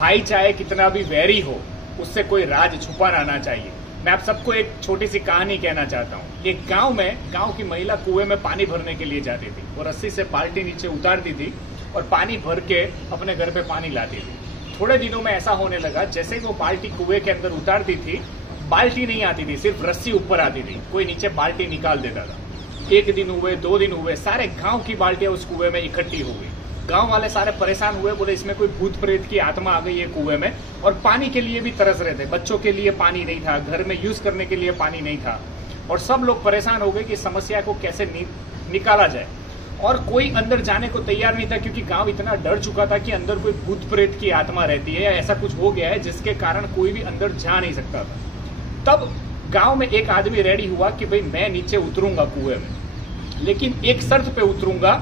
भाई चाहे कितना भी वैरी हो, उससे कोई राज छुपा रहना चाहिए। मैं आप सबको एक छोटी सी कहानी कहना चाहता हूँ। एक गांव की महिला कुएं में पानी भरने के लिए जाती थी। वो रस्सी से बाल्टी नीचे उतारती थी और पानी भर के अपने घर पे पानी लाती थी। थोड़े दिनों में ऐसा होने लगा, जैसे ही वो बाल्टी कुएं के अंदर उतारती थी, बाल्टी नहीं आती थी, सिर्फ रस्सी ऊपर आती थी। कोई नीचे बाल्टी निकाल देता था। एक दिन हुए, 2 दिन हुए, सारे गांव की बाल्टियां उस कुएं में इकट्ठी हो गई। गांव वाले सारे परेशान हुए, बोले इसमें कोई भूत प्रेत की आत्मा आ गई है कुएं में। और पानी के लिए भी तरस रहे थे। बच्चों के लिए पानी नहीं था, घर में यूज करने के लिए पानी नहीं था। और सब लोग परेशान हो गए कि समस्या को कैसे निकाला जाए। और कोई अंदर जाने को तैयार नहीं था, क्योंकि गांव इतना डर चुका था कि अंदर कोई भूत प्रेत की आत्मा रहती है या ऐसा कुछ हो गया है जिसके कारण कोई भी अंदर जा नहीं सकता था। तब गांव में एक आदमी रेडी हुआ कि भाई मैं नीचे उतरूंगा कुएं में, लेकिन एक शर्त पे उतरूंगा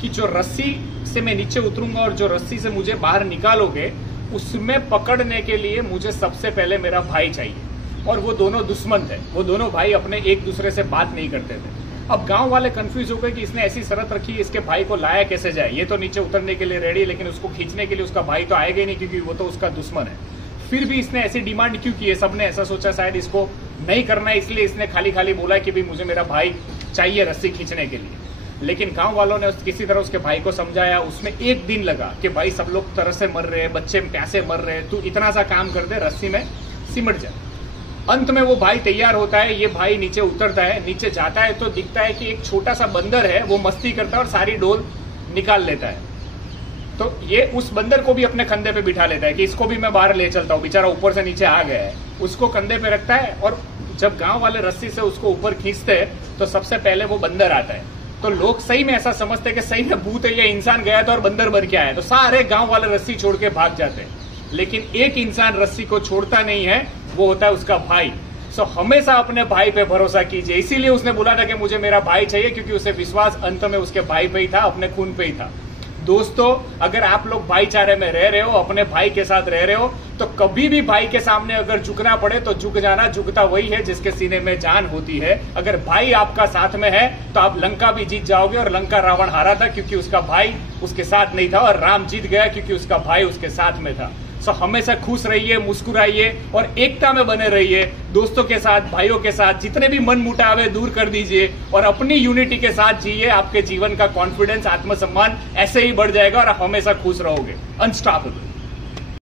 कि जो रस्सी से मैं नीचे उतरूंगा और जो रस्सी से मुझे बाहर निकालोगे, उसमें पकड़ने के लिए मुझे सबसे पहले मेरा भाई चाहिए। और वो दोनों दुश्मन थे, वो दोनों भाई अपने एक दूसरे से बात नहीं करते थे। अब गांव वाले कंफ्यूज हो गए कि इसने ऐसी शर्त रखी, इसके भाई को लाया कैसे जाए। ये तो नीचे उतरने के लिए रेडी, लेकिन उसको खींचने के लिए उसका भाई तो आएगा ही नहीं, क्योंकि वो तो उसका दुश्मन है। फिर भी इसने ऐसी डिमांड क्यों की है? सबने ऐसा सोचा शायद इसको नहीं करना है, इसलिए इसने खाली खाली बोला कि भाई मुझे मेरा भाई चाहिए रस्सी खींचने के लिए। लेकिन गांव वालों ने किसी तरह उसके भाई को समझाया। उसमें 1 दिन लगा कि भाई सब लोग तरह से मर रहे हैं, बच्चे प्यासे मर रहे हैं, तू इतना सा काम कर दे, रस्सी में सिमट जा। अंत में वो भाई तैयार होता है। ये भाई नीचे उतरता है, नीचे जाता है तो दिखता है कि एक छोटा सा बंदर है, वो मस्ती करता है और सारी डोल निकाल लेता है। तो ये उस बंदर को भी अपने कंधे पे बिठा लेता है कि इसको भी मैं बाहर ले चलता हूँ, बेचारा ऊपर से नीचे आ गया है। उसको कंधे पे रखता है और जब गांव वाले रस्सी से उसको ऊपर खींचते हैं तो सबसे पहले वो बंदर आता है। तो लोग सही में ऐसा समझते हैं कि सही में भूत है, ये इंसान गया था और बंदर मर के आया। तो सारे गांव वाले रस्सी छोड़ के भाग जाते हैं। लेकिन एक इंसान रस्सी को छोड़ता नहीं है, वो होता है उसका भाई। सो हमेशा अपने भाई पे भरोसा कीजिए। इसीलिए उसने बोला था कि मुझे मेरा भाई चाहिए, क्योंकि उसे विश्वास अंत में उसके भाई पे ही था, अपने खून पे ही था। दोस्तों, अगर आप लोग भाईचारे में रह रहे हो, अपने भाई के साथ रह रहे हो, तो कभी भी भाई के सामने अगर झुकना पड़े तो झुक जाना। झुकता वही है जिसके सीने में जान होती है। अगर भाई आपका साथ में है तो आप लंका भी जीत जाओगे। और लंका रावण हारा था क्योंकि उसका भाई उसके साथ नहीं था, और राम जीत गया क्योंकि उसका भाई उसके साथ में था। सो हमेशा खुश रहिए, मुस्कुराइए और एकता में बने रहिए। दोस्तों के साथ, भाइयों के साथ जितने भी मन मुटाव है दूर कर दीजिए और अपनी यूनिटी के साथ जिए। आपके जीवन का कॉन्फिडेंस, आत्मसम्मान ऐसे ही बढ़ जाएगा और आप हमेशा खुश रहोगे। अनस्टॉपेबल।